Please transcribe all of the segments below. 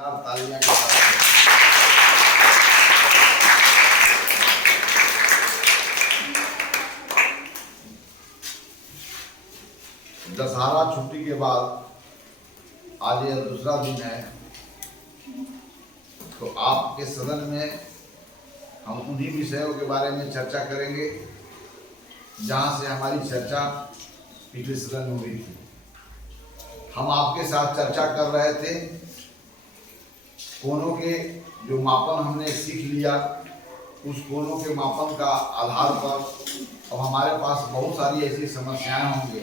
जोरदार तालियां के साथ दशहरा छुट्टी के बाद आज यह दूसरा दिन है, तो आपके सदन में हम उन्हीं विषयों के बारे में चर्चा करेंगे जहां से हमारी चर्चा पिछले सदन में हुई थी। हम आपके साथ चर्चा कर रहे थे कोनों के जो मापन हमने सीख लिया, उस कोनों के मापन का आधार पर अब हमारे पास बहुत सारी ऐसी समस्याएं होंगे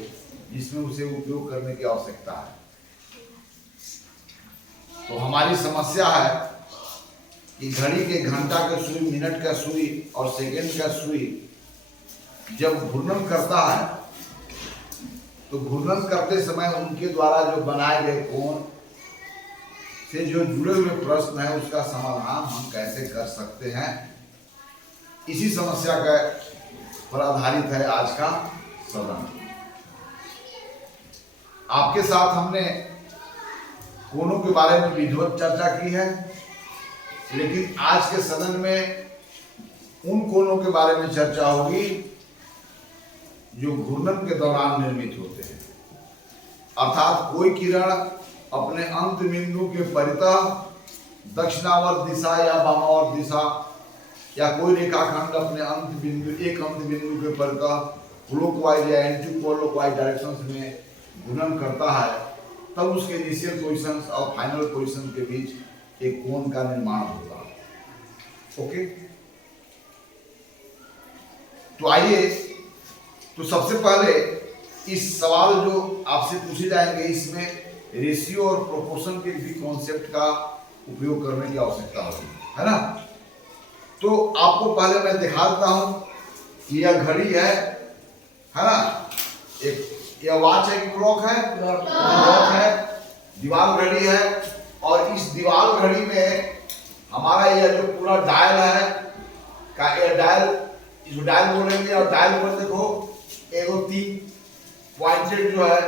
जिसमें उसे उपयोग करने की आवश्यकता है। तो हमारी समस्या है कि घड़ी के घंटा का सुई, मिनट का सुई और सेकंड का सुई जब घूर्णन करता है तो घूर्णन करते समय उनके द्वारा जो बनाए गए कोण से जो जुड़े हुए प्रश्न है उसका समाधान हम कैसे कर सकते हैं, इसी समस्या का पर आधारित है आज का सदन। आपके साथ हमने कोणों के बारे में विधिवत चर्चा की है, लेकिन आज के सदन में उन कोणों के बारे में चर्चा होगी जो घूर्णन के दौरान निर्मित होते हैं। अर्थात कोई किरण अपने अंत बिंदु के परितः दक्षिणावर्त दिशा या वामावर्त दिशा या कोई रेखाखंड अपने अंत बिंदु के परितः क्लॉकवाइज या एंटी क्लॉकवाइज डायरेक्शंस में घूर्णन करता है, तब उसके इनिशियल पोजीशन और फाइनल पोजीशन के बीच एक कोण का निर्माण होता है। ओके, तो आइए, तो सबसे पहले इस सवाल जो आपसे पूछे जाएंगे इसमें रेशियो और प्रोपोर्शन के भी कॉन्सेप्ट का उपयोग करने की आवश्यकता होगी, है ना। तो आपको पहले मैं दिखा देता हूं कि यह घड़ी है ना, एक यह वॉच है कि क्लॉक है, क्लॉक है, दीवार घड़ी है, और इस दीवार घड़ी में हमारा यह जो पूरा डायल है का यह डायल, इसको डायल बोलेंगे, और डायल पर देखो एगो 3 पॉइंटेड जो है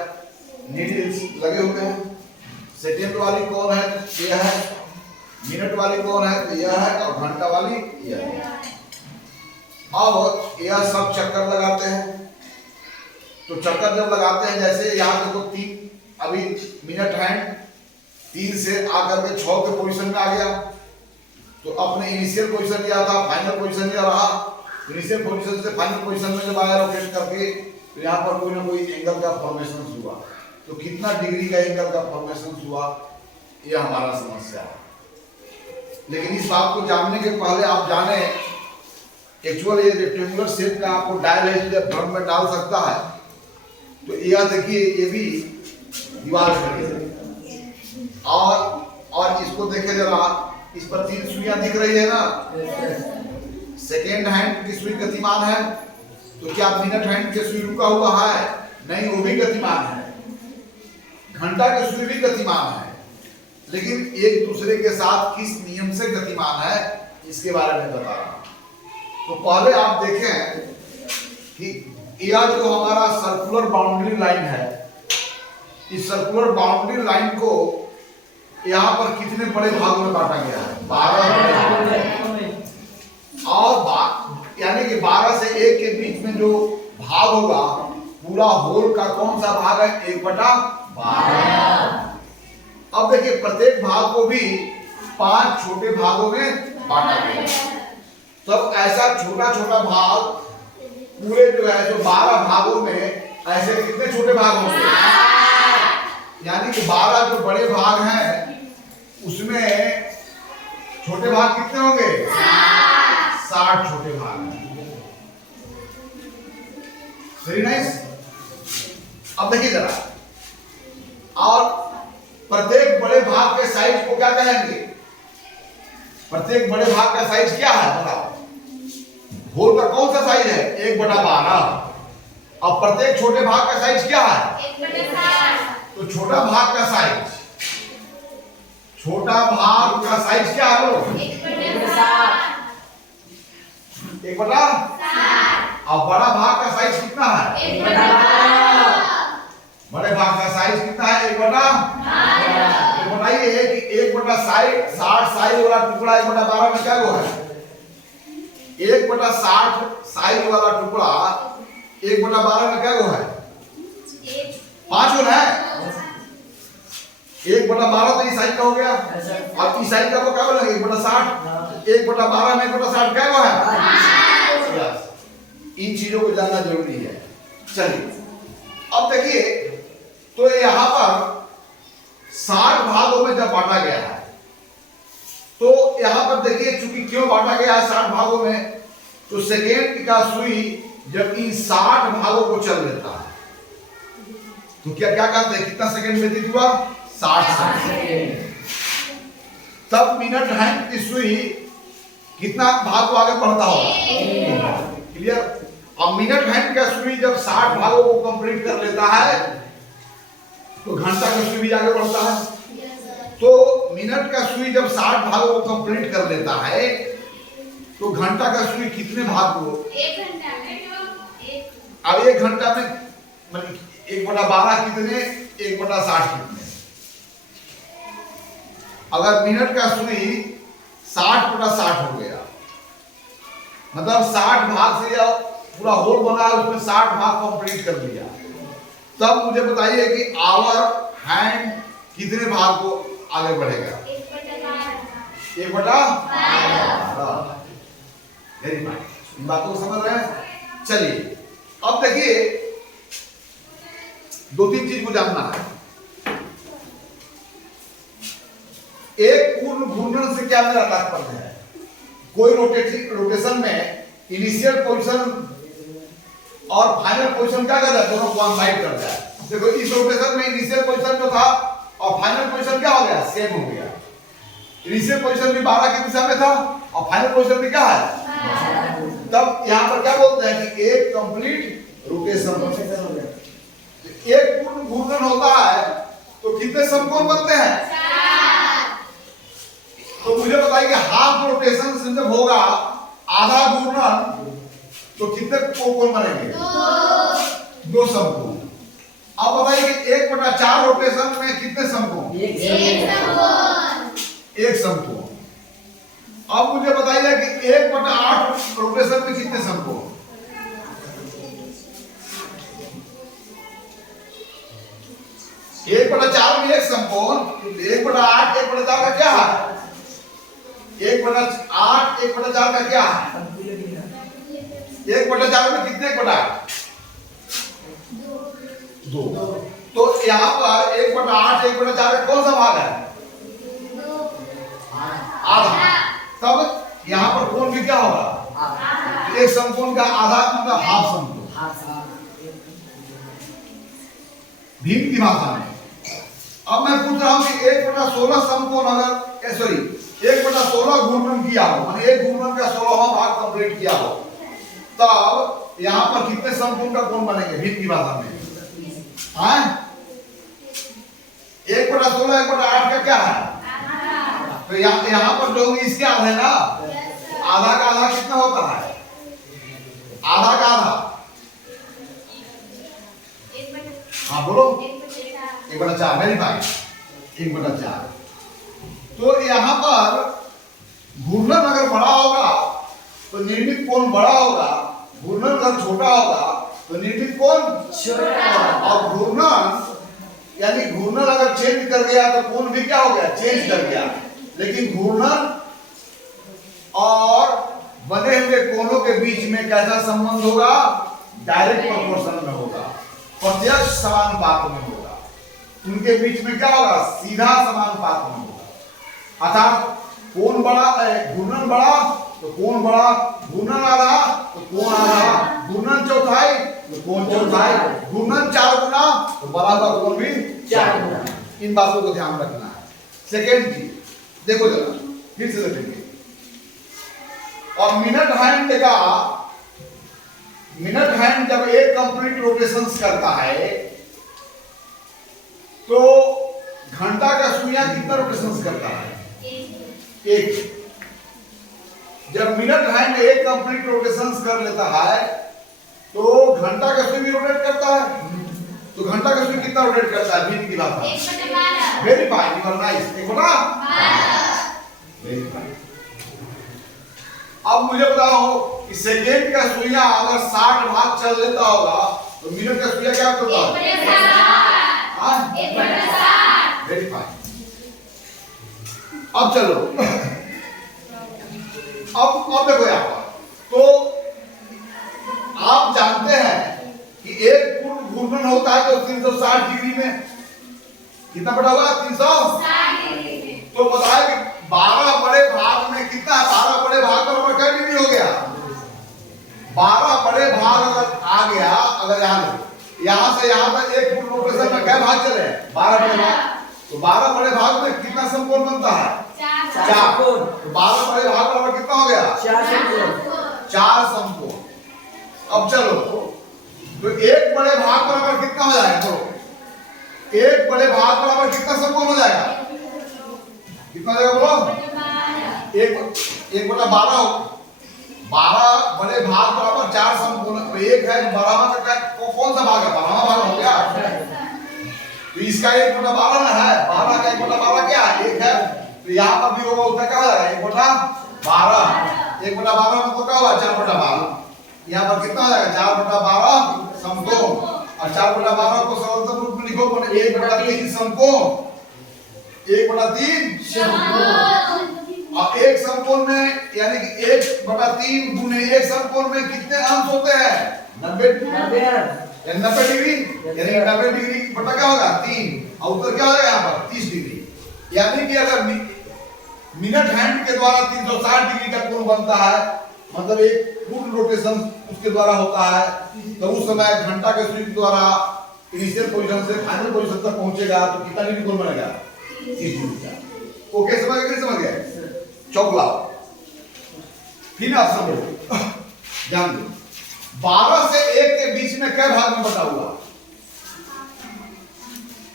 नीडल्स लगे हुए हैं। सेकेंड वाली कौन है, यह है, मिनट वाली कौन है, तो यह है, और घंटा वाली यह है। अब यह सब चक्कर लगाते हैं, तो चक्कर जब लगाते हैं, जैसे यहाँ देखो 3 अभी मिनट हैंड 3 से आकर के 6 के पोजीशन में आ गया, तो अपने इनिशियल पोजीशन लिया था, फाइनल पोजीशन लिया रहा। इनिशियल पोजीशन से फाइनल पोजीशन में जब आया रोटेट करके, तो यहाँ पर कोई ना कोई एंगल का फॉर्मेशन हुआ, तो कितना डिग्री का एंगल का फॉर्मेशन हुआ, यह हमारा समस्या है। लेकिन इस बात को जानने के पहले आप जाने एक्चुअल ये रेक्टेंगुलर शेप का आपको डायल है जब ड्रम में डाल सकता है, तो यह देखिए ये भी दीवार घड़ी है, और इसको देखे जरा, इस पर 3 सुइयां दिख रही है ना। सेकेंड हैंड की सुई गतिमान है, तो क्या मिनट हैंड के सुई रुका हुआ है? नहीं, वो भी गतिमान है। घंटा के सुई भी गतिमान है, लेकिन एक दूसरे के साथ किस नियम से गतिमान है इसके बारे में बता रहा हूं। तो पहले आप देखें कि यह जो हमारा सर्कुलर बाउंड्री लाइन है, इस सर्कुलर बाउंड्री लाइन को यहाँ पर कितने बड़े भागों में बांटा गया है? 12 बड़े भागों में, और यानी कि 12 से 1 के बीच में जो भाग होगा, पूरा होल का कौन सा भाग है? 1/12। अब देखिए प्रत्येक भाग को भी 5 छोटे भागों में बांटा गया है। तो ऐसा छोटा छोटा भाग पूरे जो है, जो 12 भागों में ऐसे कितने छोटे भाग होंगे? यानी कि 12 जो बड़े भाग हैं उसमें छोटे भाग कितने होंगे? 60 छोटे भाग हैं। सही नाइस। अब देखिए जरा, और प्रत्येक बड़े भाग के साइज को क्या कहेंगे? प्रत्येक बड़े भाग का साइज क्या है बताओ? होल का कौन सा साइज है? 1/12। अब प्रत्येक छोटे भाग का साइज क्या है? 1/7। तो छोटा भाग का साइज, छोटा भाग का साइज क्या है? 1/7। अब बड़ा भाग का साइज कितना है? 1/12। बड़े भाग का साइज कितना है? 1/12। बताइए कि 1/60 साइज वाला टुकड़ा 1/12 में क्या गो है? 1/60 साइज वाला टुकड़ा 1/12 में क्या गो है? 5 गो है। 1/12 तो इस साइज का हो गया, और इस साइज का वो क्या बोलेंगे? 1/60। 1/12 में 1/60 क्या गो है? इन चीजों को जानना जरूरी है। चलिए अब देखिए, तो यहां पर 60 भागों में जब बांटा गया है, तो यहां पर देखिए चूंकि क्यों बांटा गया है 60 भागों में, तो सेकेंड का सुई जब इन 60 भागों को चल लेता है तो क्या क्या करते हैं? कितना सेकेंड व्यतीत हुआ? 60 सेकेंड। तब मिनट हैंड की सुई कितना भाग को आगे बढ़ता होगा? क्लियर? अब मिनट हैंड का सुई जब 60 भागों को कंप्लीट कर लेता है तो घंटा का सुई भी आगे बढ़ता है। तो मिनट का सुई जब 60 भागों को कंप्लीट कर लेता है तो घंटा का सुई कितने भाग को? 1 घंटा में अब 1 घंटा में मतलब 1/12 कितने? 1/60 कितने? अगर मिनट का सुई 60/60 हो गया, मतलब 60 भाग से या पूरा होल बना है उसमें 60 भाग कंप्लीट कर लिया, तब मुझे बताइए कि आवर हैंड कितने भाग को आगे बढ़ेगा? 1/12। वेरी फाइन, इन बातों को समझ रहे हैं? चलिए अब देखिए 2-3 चीज को जानना है। एक पूर्ण घूर्णन से क्या मेरा तात्पर्य है? कोई रोटेशन में इनिशियल पोजीशन और फाइनल पोजीशन क्या कर रहा है? दोनों कोइंसाइड कर रहा है। देखो इस रोटेशन में इनिशियल पोजीशन जो था और फाइनल पोजीशन क्या हो गया? सेम हो गया। इनिशियल पोजीशन भी 12 की दिशा में था और फाइनल पोजीशन भी क्या है? तब यहां पर क्या बोलते हैं कि एक कंप्लीट रोटेशन। एक पूर्ण घूर्णन होता है तो कितने समकोण बनते हैं? 4। तो मुझे बताइए कि हाफ रोटेशन से जब होगा आधा घूर्णन तो कितने कोण बनेंगे? 2 समकोण। अब बताइए कि 1/4 रोटेशन में कितने समकोण? 1 समकोण। अब मुझे बताइए कि 1/8 रोटेशन में कितने समकोण? 1/4 में 1 समकोण, 1/8 1/4 का क्या है? 1/8 1/4 का क्या है? 1/4 में कितने 1/8? 2। तो यहाँ पर 1/8 1/4 का कौन सा भाग है? आधा। तब यहाँ पर कोण भी क्या होगा? एक समकोण का आधा मतलब हाफ समकोण। भीम की भाषा में। अब मैं पूछ रहा हूं कि 1/16 समकोण अगर 1/16 घूर्णन किया हो, माने एक घूर्णन का 16वां भाग कंप्लीट किया हो, तब यहां पर कितने समकोण का कोण बनेंगे भीम की भाषा में? हाँ, 1/16 1/8 का क्या है? तो यहाँ पर जो इसके आधे ना, आधा का आधा कितना होता है? आधा का आधा, हाँ बोलो। 1/4 वेरी फाइन, 1/4। तो यहाँ पर घूर्णन अगर बड़ा होगा तो निर्मित कोण बड़ा होगा, घूर्णन अगर छोटा होगा तो निर्मित कोण छोटा। और घूर्णन यानी घूर्णन अगर चेंज कर गया तो कोण भी क्या हो गया? चेंज कर गया। लेकिन घूर्णन और बने हुए कोणों के बीच में कैसा संबंध होगा? डायरेक्ट प्रोपोर्शनल में होगा, प्रत्यक्ष समानुपात में होगा। उनके बीच में क्या होगा? सीधा समानुपात में होगा। अर्थात कोण बड़ा है, घूर्णन बड़ा तो कोण बड़ा, घूर्णन आधा तो कोण आधा, घूर्णन चौथाई तो कोण चौथाई, घूर्णन 4 गुना तो बड़ा हुआ कोण भी 4 गुना। इन बातों को ध्यान रखना है। सेकेंड चीज देखो जरा, फिर से देखेंगे। और मिनट हैंड जब एक कंप्लीट रोटेशंस करता है तो घंटा का सुइयां कितना रोटेशंस करता है? 1। जब मिनट हैंड एक कंप्लीट रोटेशंस कर लेता है तो घंटा का सुई भी रोटेट करता है। तो घंटा का सुई कितना रोटेट करता है बीट की भाषा? 1/12। Very fine, you are nice. 1/12। Very fine. अब मुझे बताओ कि सेकेंड का सुइया अगर 60 भाग चल लेता होगा तो मिनट का सुइया क्या होता है? 1/7। 1/7। Very fine. अब चलो अब देखो यहाँ पर, तो आप जानते हैं कि एक पूर्ण घूर्णन होता है तो 360 डिग्री में कितना बटा हुआ? 360। तो बताया कि 12 बड़े भाग में कितना है? 12 बड़े भाग बराबर क्या डिग्री हो गया? 12 बड़े भाग अगर आ गया, अगर यहां से यहां तक एक पूर्ण रोटेशन में क्या भाग चले? 12 बड़े भाग। तो 12 बड़े भाग में कितना समकोण बनता है? 4। तो 12 बड़े भाग बराबर कितना हो गया? 4 समकोण। अब चलो, तो एक बड़े भाग बराबर कितना हो जाएगा? तो एक बड़े भाग बराबर कितना समकोण हो जाएगा? कितना हो जाएगा बोलो? एक बटा 12 12 बड़े भाग बराबर 4 समकोण। तो एक है 12वां का कौन सा भाग है? 12वां भाग हो गया। तो इसका 1/12 ना है, 12 का 1/12 क्या है? 1 है। तो यहाँ पर भी होगा उसका क्या हो जाएगा? 1/12। 1/12 मतलब क्या होगा? 4/12। यहाँ पर कितना हो जाएगा? 4/12 समकोण। और 4/12 को सरलतम रूप में लिखो 1/3 समकोण। 1/3 समकोण। और एक समकोण में यानी कि 1/3 गुने 1 समकोण में कितने अंश होते हैं? 90 डिग्री। यानी 90 डिग्री बटा क्या होगा? 3। और उत्तर क्या हो जाएगा यहाँ पर? 30 डिग्री। यानी कि अगर मिनट हैंड के द्वारा 360 डिग्री का कोण बनता है, मतलब एक पूर्ण रोटेशन उसके द्वारा होता है, तो उस समय घंटा के सुई के द्वारा इनिशियल पोजीशन से फाइनल पोजीशन तक पहुंचेगा तो कितना डिग्री कोण बनेगा? 30 डिग्री का। ओके, समझ गए? समझ गए? चौकला फिर आप समझो, ध्यान दो। 12 से 1 के बीच में क्या भाग में बटा हुआ?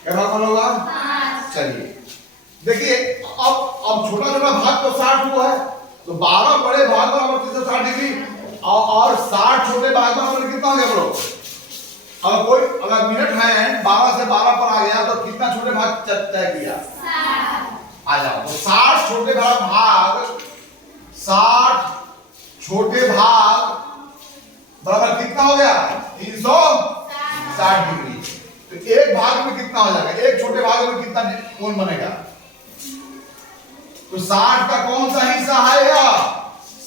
क्या भाग में होगा? चलिए देखिए, अब छोटा छोटा भाग तो 60 हुआ है, तो 12 बड़े भाग बराबर 360 डिग्री और 60 छोटे भाग बराबर कितना हो गया बोलो? अगर मिनट है 12 से 12 पर आ गया तो कितना छोटे भाग तय किया? आ जाओ, तो 60 छोटे भाग 60 छोटे भाग बराबर कितना हो गया? 360 डिग्री। तो एक भाग में कितना हो जाएगा? एक छोटे भाग में कितना कोण बनेगा? तो 60 का कौन सा हिस्सा है या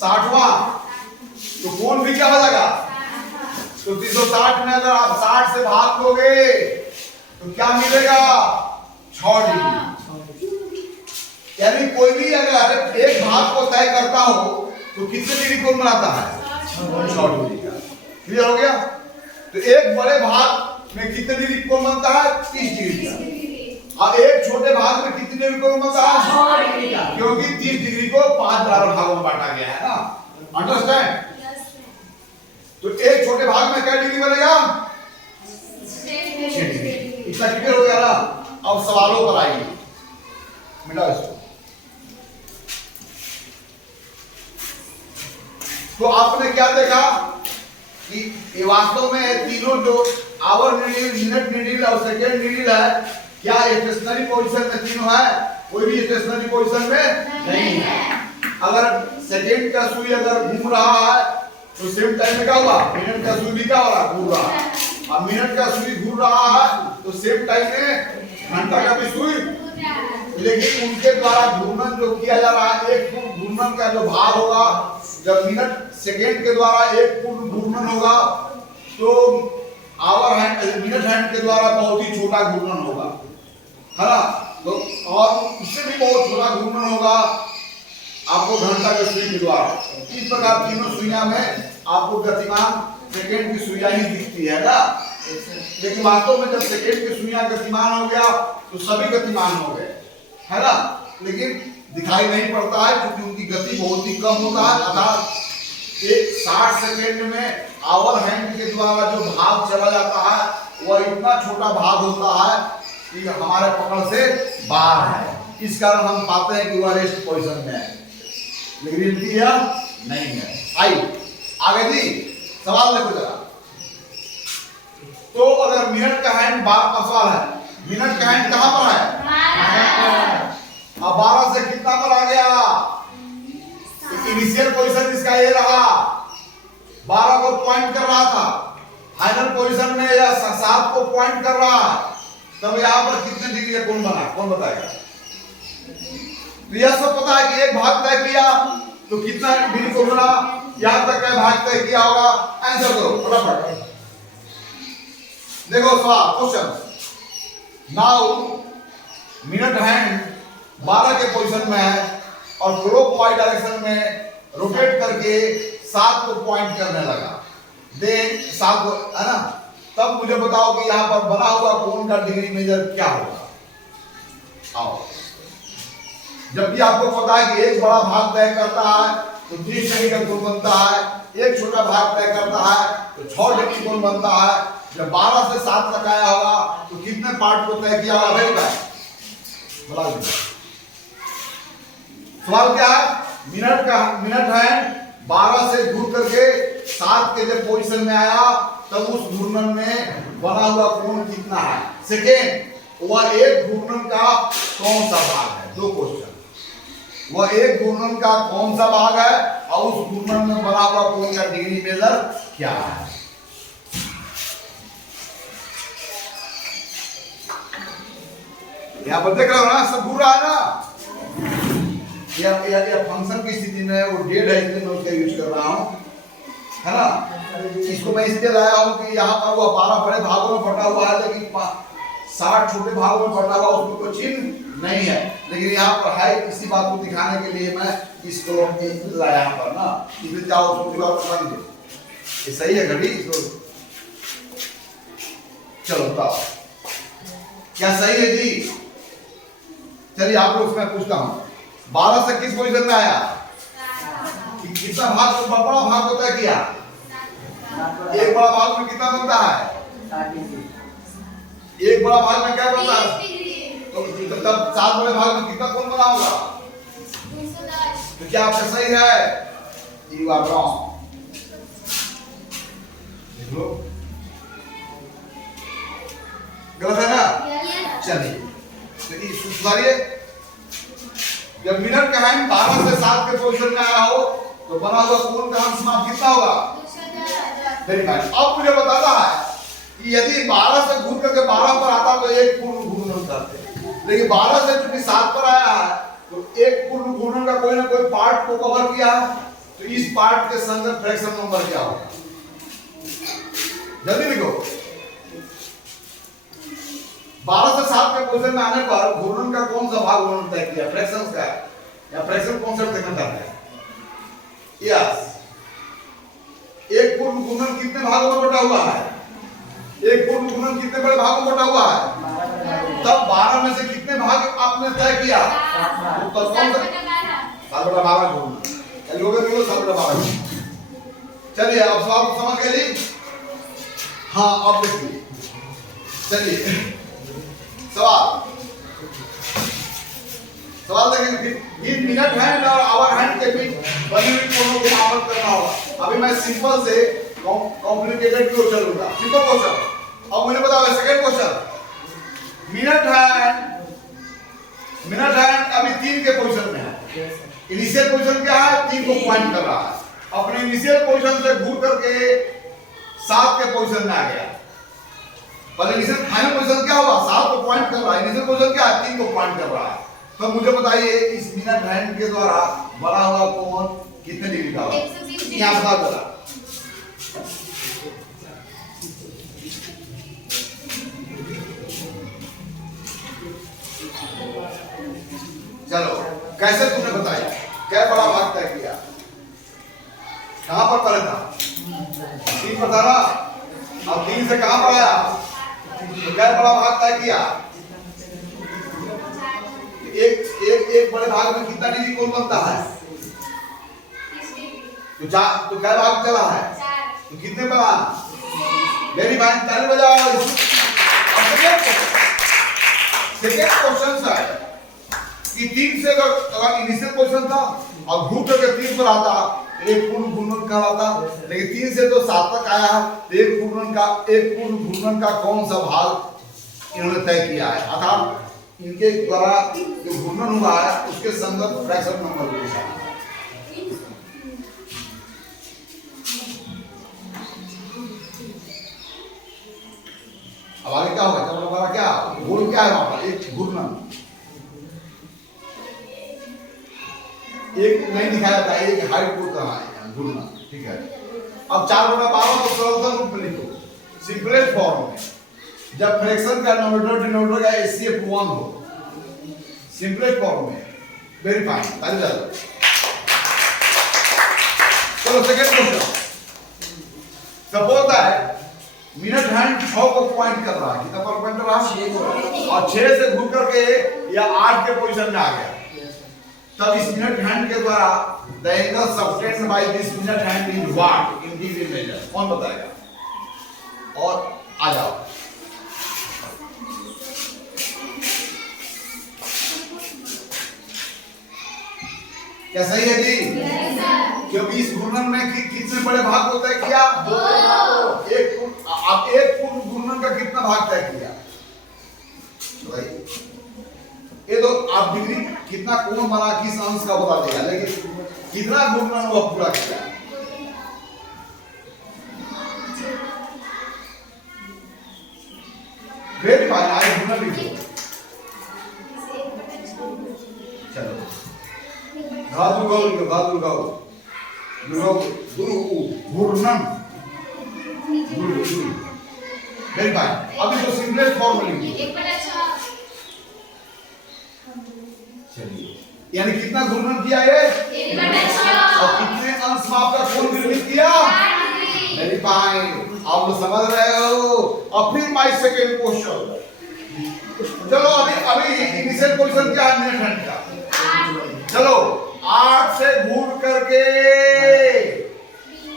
60वां? तो कोण भी क्या हो जाएगा? तो 360 में अगर आप 60 से भाग लोगे तो क्या मिलेगा? 6 डिग्री। यानी कोई भी अगर एक भाग को तय करता हो तो कितने डिग्री कोण बनाता है? 6 डिग्री का। क्लियर हो गया? तो एक बड़े भाग में कितने डिग्री कोण बनता है? 30 डिग्री का। और एक छोटे भाग में कितने डिग्री कोण बनता है? 6 डिग्री का। क्योंकि 30 डिग्री को 5 बराबर भागों में बांटा गया है ना। अंडरस्टैंड? तो एक छोटे भाग में क्या डिग्री बनेगा? 6 डिग्री। इतना क्लियर हो गया ना? अब सवालों पर आइए, मिटा इसको। तो आपने क्या देखा कि ये वास्तव में तीनों जो आवर नीडल, मिनट नीडल और सेकेंड नीडल है, क्या स्टेशनरी पोजीशन में तीनों है? कोई भी स्टेशनरी पोजीशन में नहीं है। अगर सेकेंड का सुई अगर घूम रहा है तो सेम टाइम में क्या हुआ? मिनट का सुई भी क्या हो रहा? घूम रहा है। और मिनट का सुई घूम रहा है तो सेम टाइम में घंटा का भी सुई, लेकिन उनके द्वारा घूर्णन जो किया जा रहा है, एक पूर्ण घूर्णन का जो भाग होगा, जब मिनट सेकेंड के द्वारा एक पूर्ण घूर्णन होगा तो आवर हैंड मिनट हैंड के द्वारा बहुत ही छोटा घूर्णन होगा, है ना? तो और इससे भी बहुत छोटा घूर्णन होगा आपको घंटा के सुई के द्वारा। इस प्रकार तीनों सुइयां में आपको गतिमान सेकेंड की सुइयां ही दिखती है ना। लेकिन वास्तव में जब सेकेंड की सुइयां गतिमान हो गया तो सभी गतिमान हो गए, है ना? लेकिन दिखाई नहीं पड़ता है क्योंकि उनकी गति बहुत ही कम होता है। अर्थात एक 60 सेकेंड में आवर हैंड के द्वारा जो भाग चला जाता है वह इतना छोटा भाग होता है कि हमारे पकड़ से बाहर है। इस कारण हम पाते हैं कि वह रेस्ट पोजीशन में है, लेकिन रियलिटी नहीं है। आइए आगे जी, सवाल देखो जरा। तो अगर मिनट का हैंड 12 का सवाल है, मिनट का हैंड कहां पर है? 12 अब 12 से कितना पर आ गया? इनिशियल पोजीशन इसका ये रहा, 12 को पॉइंट कर रहा था, फाइनल पोजीशन में या 7 को पॉइंट कर रहा है, तब यहां पर कितने डिग्री का कोण बना? कौन बताएगा? तो यह सब पता है कि एक भाग तय किया तो कितना डिग्री कोण बना, यहां तक का भाग तय किया होगा। आंसर करो फटाफट। देखो सवाल, क्वेश्चन। नाउ मिनट हैंड 12 के पोजीशन में है और क्लॉकवाइज डायरेक्शन में रोटेट करके 7 को पॉइंट करने लगा। देन 7 को, है ना? तब मुझे बताओ कि यहां पर बना हुआ कोण का डिग्री मेजर क्या होगा? आओ, जबकि आपको पता है कि एक बड़ा भाग तय करता है तो 30 डिग्री का कोण बनता है, एक छोटा भाग तय करता है तो 6 डिग्री कोण बनता है। जब 12 से 7 तक आया होगा तो कितने पार्ट को तय किया होगा? भाई बता दीजिए। सवाल क्या है? मिनट है 12 से घूर करके 7 के जब पोजीशन में आया तब उस घूर्णन में बना हुआ कोण कितना है? सेकेंड, वह एक घूर्णन का कौन सा भाग है? दो क्वेश्चन। वह एक घूर्णन का कौन सा भाग है और उस घूर्णन में बना हुआ कोण का डिग्री मेजर क्या है? यहां पर देख रहे हो ना, सब घूर रहा है ना। यह फंक्शन की स्थिति में वो डेड है, इसलिए मैं उसका यूज कर रहा हूं, है ना? इसको मैं इसलिए लाया हूं कि यहाँ पर वो 12 बड़े भागों में बटा हुआ है, लेकिन 60 छोटे भागों में बटा हुआ, उसमें कोई चिन्ह नहीं है। लेकिन यहाँ पर है, इसी बात को दिखाने के लिए मैं इसको लाया यहाँ पर ना। इसमें जाओ उसको दीवार पर लगा दीजिए। ये सही है घड़ी? चलो बताओ क्या सही है जी? चलिए आप लोग से मैं पूछता हूँ, 12 से किस पोजीशन में आया? कितना भाग, बड़ा भाग होता है किया? एक बड़ा भाग में कितना बनता है? एक बड़ा भाग में क्या बनता है? तो तब 7 बड़े भाग में कितना कोण बना होगा? 210। तो क्या आपका सही है? You are wrong. देख लो, गलत है ना? चलिए तो सुधारिए। जब मिनट का हैंड 12 से 7 के पोजीशन में आया हो तो बना हुआ कोण का अंश कितना होगा? 210। Very nice. अब मुझे बताना है कि यदि 12 से घूर करके 12 पर आता तो एक पूर्ण घूर्णन करते, लेकिन 12 से चूंकि 7 पर आया है तो एक पूर्ण घूर्णन का कोई ना कोई पार्ट को कवर किया है, तो इस पार्ट के संगत फ्रैक्शन नंबर क्या होगा? जल्दी लिखो। 12 से 7 के पोजीशन में आने पर घूर्णन का कौन सा भाग उन्होंने तय किया? फ्रैक्शंस का, या फ्रैक्शन कॉन्सेप्ट देखना चाहते हैं? यस। एक पूर्ण घूर्णन कितने भागों में बटा हुआ है? एक पूर्ण घूर्णन कितने बड़े भागों में बटा हुआ है? तब 12 में से कितने भाग आपने तय किया? तो कौन सा? 7/12 घूर्णन। लोगे तो 7/12। चलिए अब सवाल समझ गए जी? हाँ अब देखिए, चलिए सवाल देखिए, बीच मिनट हैंड और आवर हैंड के बीच बनी हुई कोणों को मापन करना होगा। अभी मैं सिंपल से कॉम्प्लिकेटेड की ओर चलूंगा। Simple question. अब मुझे बताओ सेकंड क्वेश्चन। मिनट हैंड अभी 3 के पोजीशन में है। इनिशियल पोजीशन क्या है? 3 को पॉइंट कर रहा है। अपने इनिशियल पोजीशन से घूर करके 7 के पोजीशन में आ गया। पर इनिशियल फाइनल पोजीशन क्या होगा? 7 को पॉइंट कर रहा है। इनिशियल पोजीशन क्या है? 3 को पॉइंट कर रहा है। तो मुझे बताइए इस मिनट हैंड के द्वारा बना हुआ कोण कितने डिग्री का होगा? 130 डिग्री। यहाँ बता जरा। चलो कैसे तुमने बताया? क्या बड़ा भाग तय किया? कहां पर पड़े था? 3 पर था ना? अब 3 से कहां पर आया? तो क्या बड़ा भाग तय किया? एक बड़े भाग में कितना डिग्री कोण बनता है? 30 डिग्री। तो क्या भाग चला है? 4। तो कितने बना? वेरी फाइन, ताली बजाओ। सेकेंड क्वेश्चन है कि 3 से अगर इनिशियल पोजीशन था और घूम करके 3 पर आता एक पूर्ण घूर्णन कहलाता, लेकिन 3 से तो 7 तक आया है, तो एक पूर्ण घूर्णन का कौन सा भाग इन्होंने तय किया है, अर्थात इनके द्वारा जो घूर्णन हुआ है उसके संगत फ्रैक्शन नंबर पूछा है। अब आगे क्या होगा, चलो हमारा क्या गोल क्या है, वहां पर एक घूर्णन, एक नहीं दिखाया था, एक हाइट को कहा है घूर्णन, ठीक है। अब 4/12 को सरलता रूप में लिखो, सिंपलेस्ट फॉर्म में, जब फ्रैक्शन का न्यूमरेटर डिनोमिनेटर का HCF 1 हो, सिंपलेस्ट फॉर्म में, वेरी फाइन, ताली बजा दो। चलो second question, suppose that minute hand 6 को पॉइंट कर रहा है, कितना पर पॉइंट कर रहा है, और 6 से घूम करके या 8 के पोजीशन में आ गया, तब इस मिनट हैंड के द्वारा the angle subtended by this minute hand in what, in degree measure, कौन बताएगा, और आ जाओ। क्या सही है जी? क्योंकि इस घूर्णन में कितने बड़े भाग को तय किया, 2। एक पूर्ण घूर्णन का कितना भाग तय किया, ये तो आप डिग्री कितना कोण बना किस अंश का बता देगा, लेकिन कितना घूर्णन हुआ पूरा किया, वेरी फाइन, आगे घूर्णन लिखो। चलो धातु गाओ घूर्णन, वेरी फाइन। अभी तो सिंपलेस्ट फॉर्म लिखिए, चलिए, यानी कितना घूर्णन किया ये, और कितने अंश में आपका कोण निर्मित किया, वेरी फाइन, आप लोग समझ रहे हो। और फिर माय सेकंड क्वेश्चन, चलो अभी इनिशियल पोजीशन क्या है मिनट हैंड का, चलो 8 से घूर करके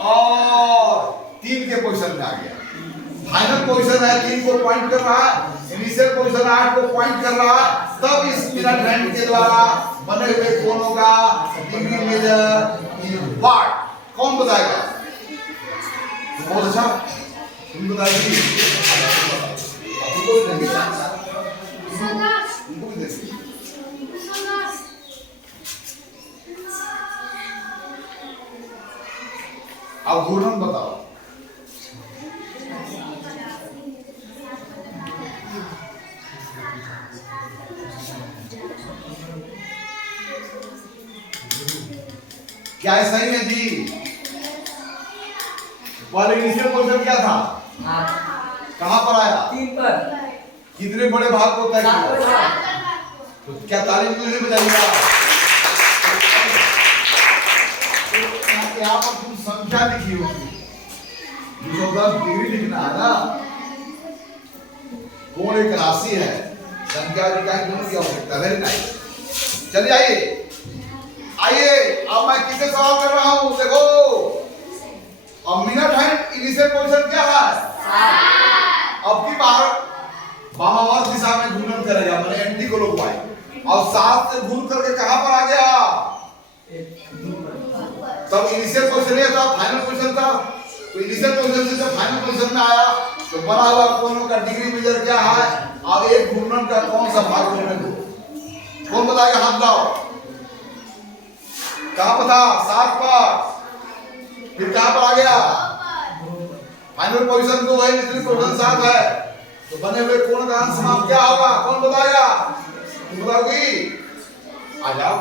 और 3 के पोजीशन में आ गया, फाइनल पोजीशन है 3 को पॉइंट कर रहा है, इनिशियल पोजीशन 8 को पॉइंट कर रहा है, तब इस मिनट हैंड के द्वारा बने हुए कोणों का डिग्री मेजर इन व्हाट, कौन बताएगा, बहुत अच्छा, तुम बताइए, उनको भी देंगे, उनको भी देंगे। अब घूर्णन बताओ, क्या है सही है जी? पहले इनिशियल पोजीशन क्या था, कहां पर आया, 3 पर, कितने बड़े भाग को तय किया, तो क्या तारीफ क्यों नहीं बताइएगा, यहाँ पर तुम संख्या लिखी होगी, 210 डिग्री लिखना है ना, कोण एक राशि है, संख्या का गुण की आवश्यकता है, वेरी नाइस। चलिए आइए, अब मैं किससे सवाल कर रहा हूं, देखो, अब मिनट हैंड इनिशियल पोजीशन क्या है, अब की बार वामावर्त दिशा में घूर्णन करेगा, मैंने एंटी क्लॉकवाइज, और 7 से घूम करके कहां पर आ गया, तब इनिशियल पोजीशन ये था, फाइनल पोजीशन था, तो इनिशियल पोजीशन से जब फाइनल पोजीशन में आया तो बना हुआ कोणों का डिग्री मेजर क्या है, अब एक घूर्णन का कौन सा भाग होने दो, कौन बताएगा, हाथ लाओ, कहां पर था, 7 पर, फिर कहां पर आ गया, फाइनल पोजीशन 2 है, इनिशियल पोजीशन 7 है, तो बने हुए कोण का अंश समाप्त क्या होगा, कौन बताएगा, तुम बताओगी, आ जाओ,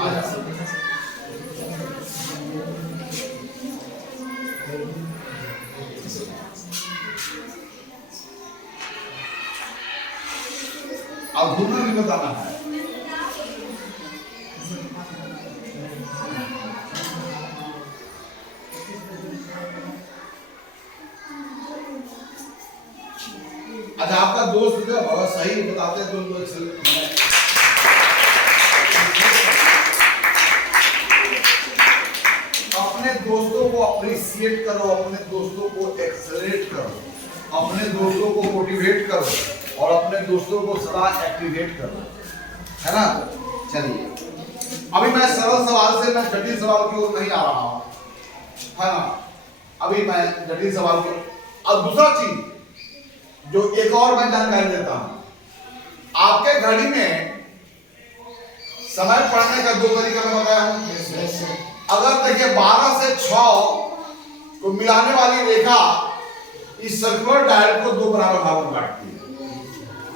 आ जाओ, अब घूर्णन भी बताना है, अच्छा आपका दोस्त जो बहुत सही बताते हैं, तो अपने दोस्तों को अप्रिशिएट करो, अपने दोस्तों को एक्सेलरेट करो, अपने दोस्तों को मोटिवेट करो और अपने दोस्तों को सदा एक्टिवेट करो, है ना। चलिए अभी मैं सरल सवाल से मैं जटिल सवाल की ओर नहीं आ रहा हूं, है ना। अभी मैं जटिल सवाल की। और दूसरा चीज जो एक और मैं जानकारी देता हूं, आपके घड़ी में समय पढ़ने का दो तरीका मैं बताया हूं। अगर देखिए 12 से 6 को मिलाने वाली रेखा इस सर्कुलर डायल को दो बराबर भागों में काटती है।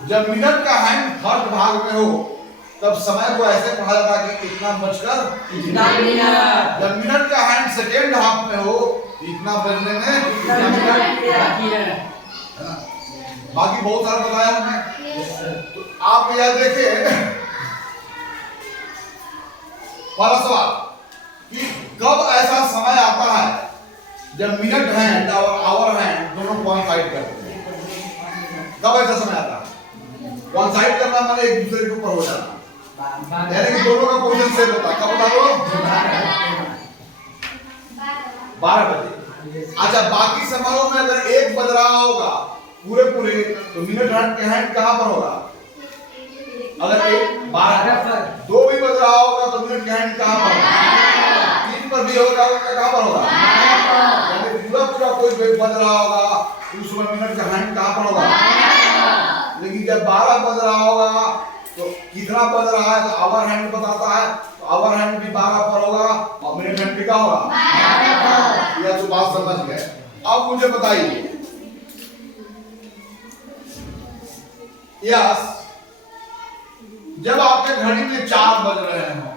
जब मिनट का हैंड थर्ड भाग में हो तब समय को ऐसे पढ़ा जाता है कि इतना बजकर इतना मिनट। जब मिनट का हैंड सेकेंड हाफ में हो इतना बजने में इतना मिनट बाकी है। है ना। बाकी बहुत सारा बताया हमने। तो आप यह देखें पहला सवाल कि कब ऐसा समय आता है जब मिनट हैंड और आवर हैंड दोनों कोइंसाइड करते हैं। कब ऐसा समय आता है? कोइंसाइड करना माने एक दूसरे के ऊपर हो जाना, यानी कि दोनों का पोजीशन सेम होता है। कब बता दो? 12 बजे। अच्छा, बाकी समारोह में अगर एक बज रहा होगा पूरे तो मिनट हैंड कहां पर होगा? अगर एक 12 पर 2 भी बज रहा होगा तो मिनट का हैंड कहां पर होगा? 3 पर भी होगा तो कहां पर होगा? यानी पूरा कोई बज रहा होगा उस समय मिनट का हैंड कहां पर होगा? लेकिन जब 12 बज रहा होगा तो कितना बज रहा है तो आवर हैंड बताता है, तो आवर हैंड भी 12 पर होगा और मिनट हैंड भी क्या होगा? यह तो बात समझ गए। अब मुझे बताइए, यस जब आपके घड़ी में 4 बज रहे हो,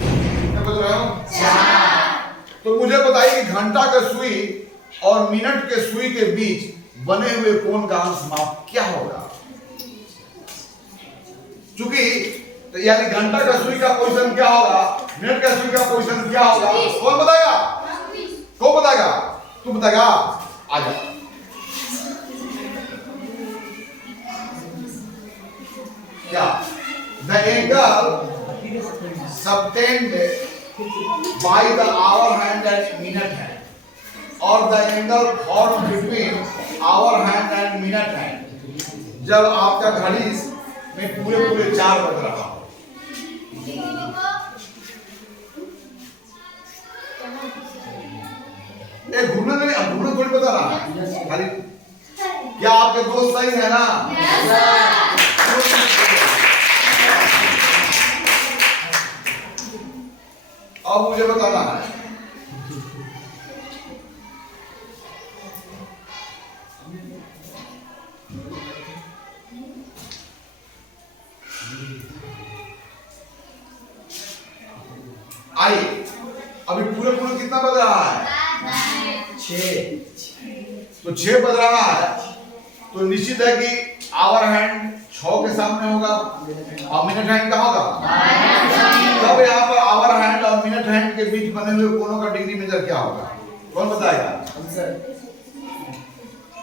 कितने बज रहे हो? 4। तो मुझे बताइए कि घंटा के सुई और मिनट के सुई के बीच बने हुए कोण का अंश माप क्या होगा? चूंकि तो यानी घंटा का सुई का पोजीशन क्या होगा, मिनट का सुई का पोजीशन क्या होगा? कौन बताएगा? कौन बताएगा? तू बताएगा? आ जा। क्या? The angle subtended by the hour hand and minute hand, or the angle formed between hour hand and minute hand, जब आपका घड़ी में पूरे 4 बज रहा हो। एक घूमने थोड़ी बता रहा है खाली। क्या आपके दोस्त सही है ना? अब मुझे बताना है, आइए अभी पूरे कितना बज रहा है? 6। तो 6 बज रहा है तो निश्चित है कि आवर हैंड 6 के सामने होगा और मिनट हैंड कहाँ होगा? तब यहाँ पर आवर हैंड और मिनट हैंड के बीच बने हुए कोणों का डिग्री मेजर क्या होगा? कौन बताएगा?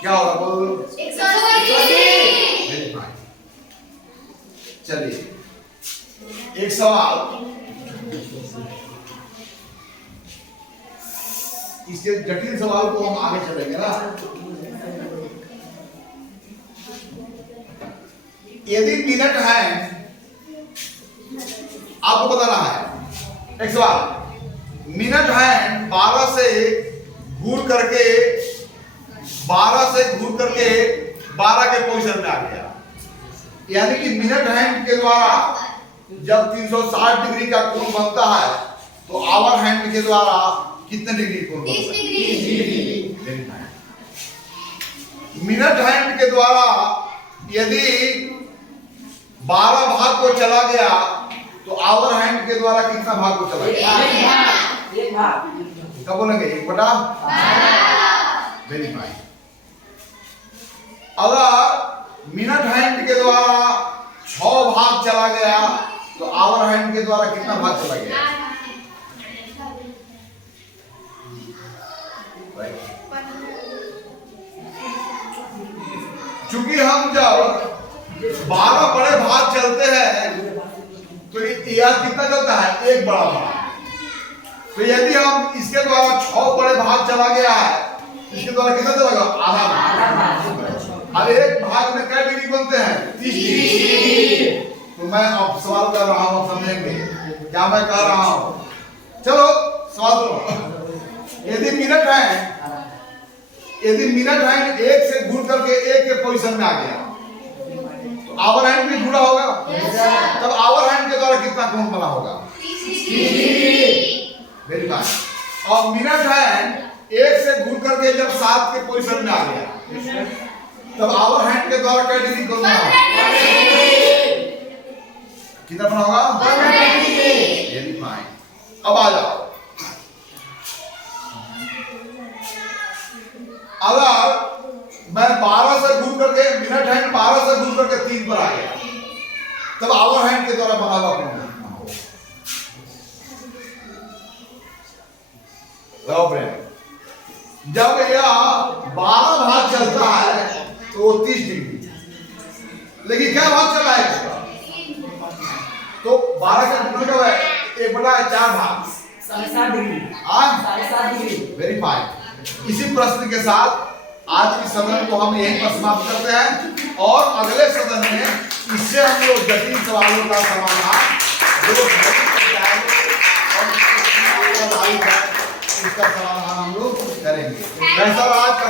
क्या होगा? बोलो। 180। चलिए एक सवाल, इसके जटिल सवाल को हम आगे चलेंगे ना। यदि मिनट हैंड आपको बताना है, एक सवाल, मिनट हैंड 12 से घूर करके 12 के पोजीशन में आ गया, यानी कि मिनट हैंड के द्वारा जब 360 डिग्री का कोण बनता है तो आवर हैंड के द्वारा कितने डिग्री कोण बनता है? 30 डिग्री। मिनट हैंड के द्वारा यदि 12 भाग को चला गया तो आवर हैंड के द्वारा कितना भाग को चला गया? 1 भाग। क्या बोलेंगे? 1/12। Very fine. अगर मिनट हैंड के द्वारा 6 भाग चला गया तो आवर हैंड के द्वारा कितना भाग चला गया? चूंकि हम जब 12 बड़े भाग चलते हैं तो यह कितना चलता है? 1 बड़ा भाग। तो यदि हम इसके द्वारा 6 बड़े भाग चला गया है, इसके द्वारा कितना चलेगा? आधा भाग। अब एक भाग में कितनी डिग्री बनते हैं? 30 डिग्री। तो मैं अब सवाल कर रहा हूं, समझेंगे। क्या मैं कह रहा हूं? चलो सवाल सुनो। यदि मिनट हैंड एक से घूर करके एक के पोजीशन में आ गया तो आवर हैंड भी घूरा होगा। तब आवर हैंड के द्वारा कितना कोण बना होगा? Very fine. और मिनट हैंड एक से घूर करके जब 7 के पोजीशन में आ गया तब आवर हैंड के द्वारा क्या डिग्री कोण बना होगा? कितना बना होगा? Very fine. अब आ जाओ, अगर मैं 12 से घूर करके मिनट हैंड 12 से घूर करके 3 पर आ गया तब आवर हैंड के द्वारा बना हुआ कोण कितना होगा? लो फ्रेंड, जब यह 12 भाग चलता है तो 30 डिग्री, लेकिन क्या भाग चला है इसका? तो 12 का गुणन कब है? 1/4 भाग 7.5 डिग्री। आज 7.5 डिग्री। Very fine. इसी प्रश्न के साथ आज की सदन को हम यहीं पर समाप्त करते हैं और अगले सदन में इससे हम लोग जटिल सवालों का समाधान जो उसका समाधान हम लोग करेंगे। कैसा आज का